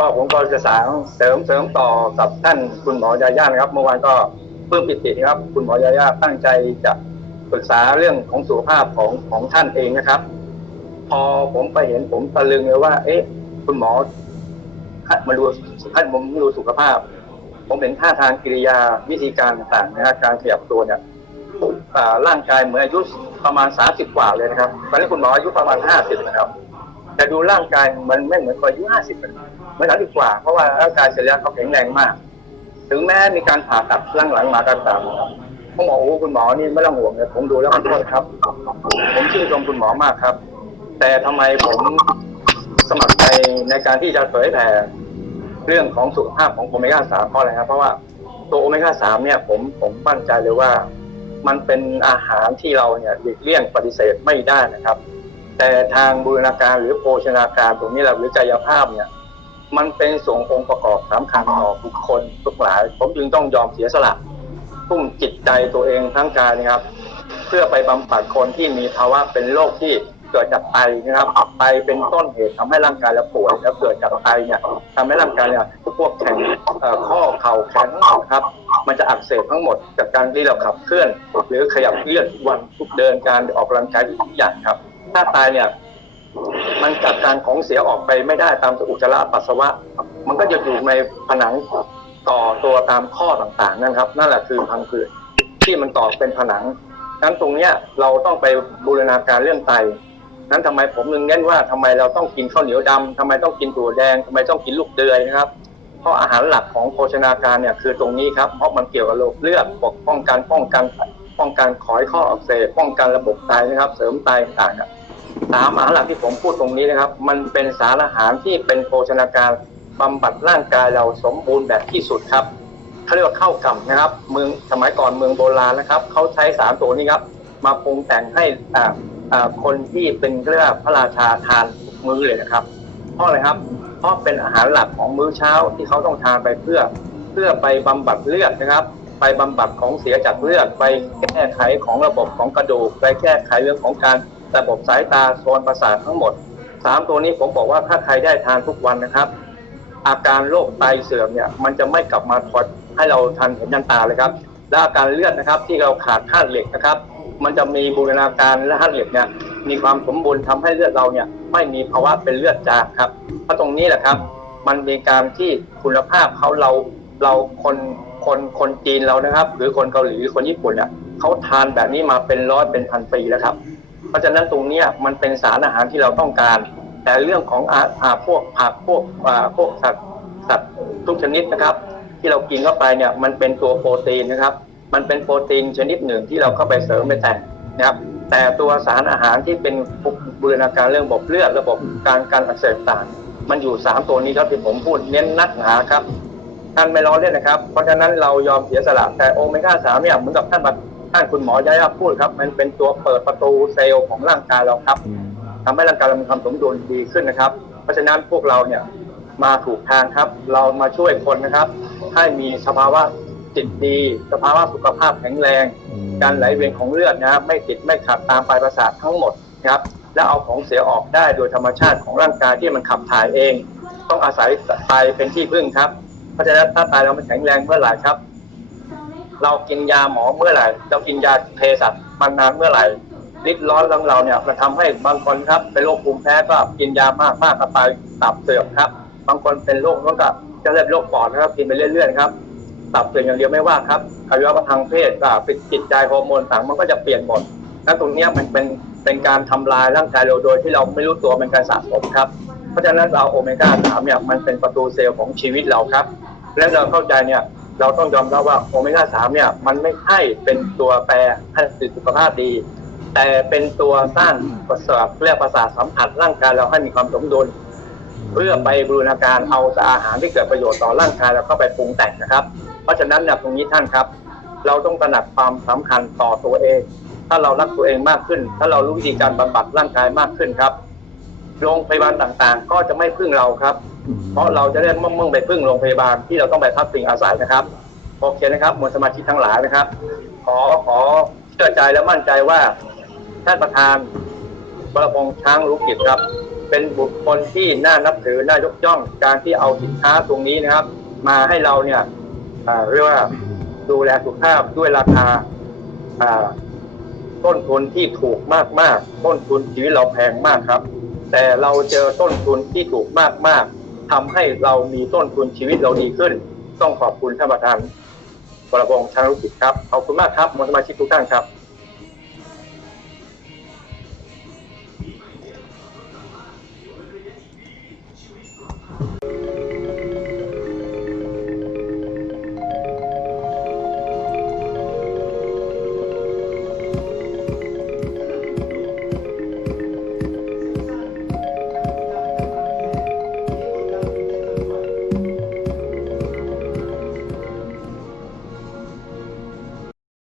ก็ผมก็จะสางเสริมเสริมต่อกับท่านคุณหมอยาย่านะครับ เมื่อวานก็เพิ่มปิตินะครับ คุณหมอยาย่าตั้งใจจะปรึกษาเรื่องของสุขภาพของของท่านเองนะครับ พอผมไปเห็นผมตะลึงเลยว่า เอ๊ะ คุณหมอให้มาดูให้ผมดูสุขภาพ ผมเห็นท่าทางกิริยาวิธีการต่างๆนะฮะการขยับตัวเนี่ยร่างกายเหมือนอายุประมาณสามสิบกว่าเลยนะครับตอนนี้คุณหมออายุประมาณห้าสิบนะครับ แต่ดูร่างกายมันไม่เหมือนคนอายุห้าสิบเหมื อนสามสิบกว่า เพราะว่าร่างกายเสรีระเขาแข็งแรงมาก ถึงแม้มีการผ่าตัดร่างหลังมาก็ตามผมบอกโอ้คุณหมอนี่ไม่ต้องห่วงเลยผมดูแล้วขอโทษครับ ผมชื่นชมคุณหมอมากครับ แต่ทำไมผมสมัครใจในการที่จะเผยแผ่เรื่องของสุขภาพของโอเมก้าสามเพราะอะไรครับ เพราะว่าตัวโอเมก้าสามเนี่ย ผมผมมั่นใจเลยว่า มันเป็นอาหารที่เราเนี่ยหลีกเลี่ยงปฏิเสธไม่ได้นะครับ แต่ทางบูรณาการหรือโภชนาการตรงนี้เราหรือกายภาพเนี่ย มันเป็นส่วนองค์ประกอบสำคัญต่อบุคคลทุกหลาย ผมจึงต้องยอมเสียสละทุ่มจิตใจตัวเองทั้งกายนะครับ เพื่อไปบำบัดคนที่มีภาวะเป็นโรคที่เกิดจากไตนะครับไตเป็นต้นเหตุทำให้ร่างกายเราป่วยแล้วเกิดจากไตเนี่ยทำให้ร่างกายเนี่ยพวกแข็งข้อเข่าแขนทั้งหมดครับ มันจะอักเสบทั้งหมดจากการที่เราขับเคลื่อน หรือขยับเคลื่อนวันทุกเดินการออกกำลังกายทุกอย่างครับ ถ้าตายเนี่ย มันจัดการของเสียออกไปไม่ได้ตามอุจจาระปัสสาวะ มันก็จะอยู่ในผนังต่อตัวตามข้อต่างๆนะครับ นั่นแหละคือพังผืดที่มันต่อเป็นผนังนั้นตรงเนี้ยเราต้องไปบูรณาการเรื่องไตนั้นทำไมผมนึงเน้นว่าทำไมเราต้องกินข้าวเหนียวดำทำไมต้องกินถั่วแดงทำไมต้องกินลูกเดือยนะครับ เพราะอาหารหลักของโภชนาการเนี่ยคือตรงนี้ครับ เพราะมันเกี่ยวกับโรคเลือดปกป้องกันป้องกันป้องกันขอยข้ออักเสบป้องกันระบบไตนะครับ เสริมไตต่างๆ สามอาหารหลักที่ผมพูดตรงนี้นะครับ มันเป็นสารอาหารที่เป็นโภชนาการบำบัดร่างกายเราสมบูรณ์แบบที่สุดครับเขาเรียกว่าข้าวกล่ำนะครับ เมืองสมัยก่อนเมืองโบราณนะครับเขาใช้สารตัวนี้ครับ มาปรุงแต่งให้อ่าอ่าคนที่เป็นเรียกว่าพระราชาทานมื้อเลยนะครับ เพราะอะไรครับ เพราะเป็นอาหารหลักของมื้อเช้าที่เขาต้องทานไปเพื่อเพื่อไปบำบัดเลือดนะครับไปบำบัดของเสียจากเลือดไปแก้ไขของระบบของกระดูกไปแก้ไขเรื่องของการ ระบบสายตาโซนประสาททั้งหมดสามตัวนี้ผมบอกว่าถ้าใครได้ทานทุกวันนะครับ อาการโรคไตเสื่อมเนี่ยมันจะไม่กลับมาทดให้เราทันเห็นยันตาเลยครับ และอาการเลือดนะครับที่เราขาดธาตุเหล็กนะครับ มันจะมีบูรณาการและธาตุเหล็กเนี่ยมีความสมบูรณ์ทำให้เลือดเราเนี่ยไม่มีภาวะเป็นเลือดจางครับเพราะตรงนี้แหละครับ มันมีการที่คุณภาพเขาเราเราคนคนคนจีนเรานะครับ หรือคนเกาหลีหรือคนญี่ปุ่นเนี่ยเขาทานแบบนี้มาเป็นร้อยเป็นพันปีแล้วครับ ราะฉะนั้นตรงนี้มันเป็นสารอาหารที่เราต้องการ แต่เรื่องของอาอาพวกผักพวกอาพวกสัตว์สัตว์ทุกชนิดนะครับ ที่เรากินเข้าไปเนี่ยมันเป็นตัวโปรตีนนะครับ มันเป็นโปรตีนชนิดหนึ่งที่เราเข้าไปเสริมไปแต่งนะครับแต่ตัวสารอาหารที่เป็นบูรณาการเรื่องระบบเลือดระบบการการอักเสบต่างมันอยู่สามตัวนี้ครับที่ผมพูดเน้นนักหนาครับท่านไม่ล้อเล่นนะครับ เพราะฉะนั้นเรายอมเสียสละแต่โอเมก้าสามเนี่ยเหมือนกับท่านบัด ท่านคุณหมอยายาพูดครับ มันเป็นตัวเปิดประตูเซลล์ของร่างกายเราครับทำให้ร่างกายเรามีความสมดุลดีขึ้นนะครับ เพราะฉะนั้นพวกเราเนี่ยมาถูกทางครับ เรามาช่วยคนนะครับ ให้มีสภาวะจิตดี สภาวะสุขภาพแข็งแรง การไหลเวียนของเลือดนะครับไม่ติดไม่ขัดตามปลายประสาททั้งหมดนะครับ และเอาของเสียออกได้โดยธรรมชาติของร่างกายที่มันขับถ่ายเอง ต้องอาศัยไตเป็นที่พึ่งครับ เพราะฉะนั้นถ้าไตเรามันแข็งแรงเมื่อไหร่ครับ เรากินยาหมอเมื่อไหร่เรากินยาเภสัชมันนานเมื่อไหร่ฤทธิ์ร้อนของเราเนี่ยมันทำให้บางคนครับเป็นโรคภูมิแพ้ก็กินยามากมากก็ไปตับเสื่อมครับ บางคนเป็นโรคนั้นก็จะเรียกโรคปอดนะครับกินไปเรื่อยๆครับตับเสื่อมอย่างเดียวไม่ว่าครับอวัยวะทางเพศก็เป็นจิตใจฮอร์โมนต่างมันก็จะเปลี่ยนหมดและตรงนี้มันเป็นเป็นการทำลายร่างกายเราโดยที่เราไม่รู้ตัวเป็นการสะสมครับ เพราะฉะนั้นเราโอเมก้าสามเนี่ยมันเป็นประตูเซลล์ของชีวิตเราครับ และเราเข้าใจเนี่ย เราต้องยอมรับว่าโอเมก้าสามเนี่ย มันไม่ใช่เป็นตัวแปรให้สุขภาพดี แต่เป็นตัวสร้างประสาทเรียกประสาทสัมผัสร่างกายเราให้มีความสมดุล เพื่อไปบูรณาการเอาอาหารที่เกิดประโยชน์ต่อร่างกายเราเข้าไปปรุงแต่งนะครับ เพราะฉะนั้นเนี่ยตรงนี้ท่านครับ เราต้องตระหนักความสำคัญต่อตัวเอง ถ้าเรารักตัวเองมากขึ้น ถ้าเรารู้วิธีการบำบัดร่างกายมากขึ้นครับโรงพยาบาลต่างๆ ก็จะไม่พึ่งเราครับ เพราะเราจะได้มุ่งมุ่งไปพึ่งโรงพยาบาลที่เราต้องไปพักพิงอาศัยนะครับโอเคนะครับมวลสมาชิกทั้งหลายนะครับ ขอขอเชื่อใจและมั่นใจว่าท่านประธานบรพงษ์ช้างรู้กิจครับ เป็นบุคคลที่น่านับถือน่ายกย่องการที่เอาสินค้าตรงนี้นะครับ มาให้เราเนี่ยเรียกว่าดูแลสุขภาพด้วยราคาต้นทุนที่ถูกมากมากๆต้นทุนชีวิตเราแพงมากครับ แต่เราเจอต้นทุนที่ถูกมากมากๆ ทำให้เรามีต้นทุนชีวิตเราดีขึ้น ต้องขอบคุณท่านประธานปรพงษ์ชางรุกิจครับขอบคุณมากครับมสมาชิกทุกท่านครับ